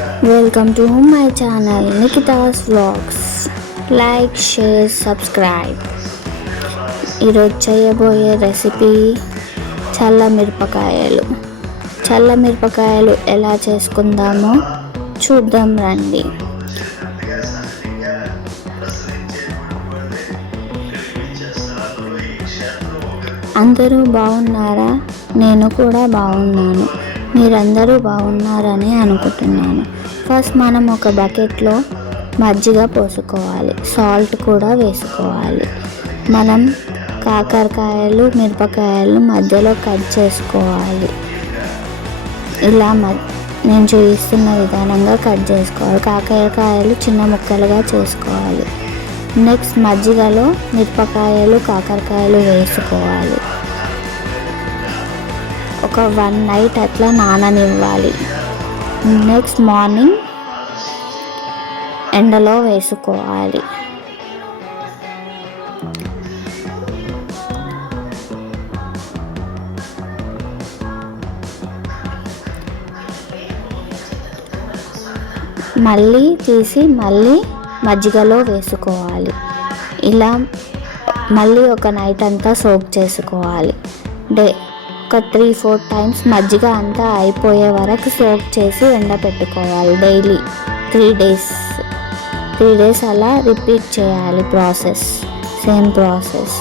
Welcome to my channel Nikhita's vlogs. Like, share, subscribe. ఈరోజు చేయబోయే recipe చల్లమిరపకాయలు. చల్లమిరపకాయలు ఎలా చేసుకుందామో చూద్దాం రండి. అందరూ బాగున్నారా? నేను కూడా బాగున్నాను. మీరందరూ బాగున్నారని అనుకుంటున్నాను. ఫస్ట్ మనం ఒక బకెట్లో మజ్జిగ పోసుకోవాలి, సాల్ట్ కూడా వేసుకోవాలి. మనం కాకరకాయలు, మిరపకాయలు మధ్యలో కట్ చేసుకోవాలి. ఇలా నేను చూపిస్తున్న విధానంగా కట్ చేసుకోవాలి. కాకరకాయలు చిన్న ముక్కలుగా చేసుకోవాలి. నెక్స్ట్ మజ్జిగలో మిరపకాయలు, కాకరకాయలు వేసుకోవాలి. ఒక 1 నైట్ అట్లా నాననివ్వాలి. నెక్స్ట్ మార్నింగ్ ఎండలో వేసుకోవాలి. మళ్ళీ తీసి మళ్ళీ మజ్జిగలో వేసుకోవాలి. ఇలా మళ్ళీ ఒక నైట్ అంతా సోక్ చేసుకోవాలి. ఒక 3-4 టైమ్స్ మజ్జిగ అంతా అయిపోయే వరకు సోక్ చేసి ఎండబెట్టుకోవాలి. డైలీ 3 డేస్ అలా రిపీట్ చేయాలి. Same process.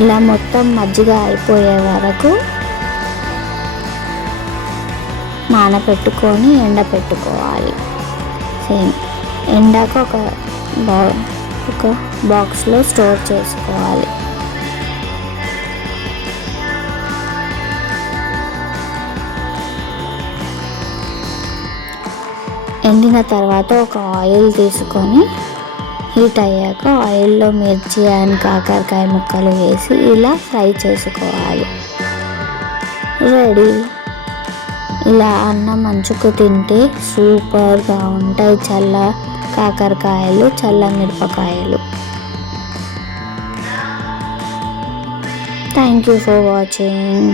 ఇలా మొత్తం మజ్జిగ అయిపోయే వరకు నానబెట్టుకొని ఎండబెట్టుకోవాలి. సేమ్ ఎండాక ఒక బాక్స్లో స్టోర్ చేసుకోవాలి. ఎండిన తర్వాత ఒక ఆయిల్ తీసుకొని హీట్ అయ్యాక ఆయిల్లో మిర్చి అండ్ కాకరకాయ ముక్కలు వేసి ఇలా ఫ్రై చేసుకోవాలి. రెడీ. ఇలా అన్నం మంచుకు తింటే సూపర్గా ఉంటాయి చల్ల కాకరకాయలు, చల్ల మిరపకాయలు. Thank you for watching.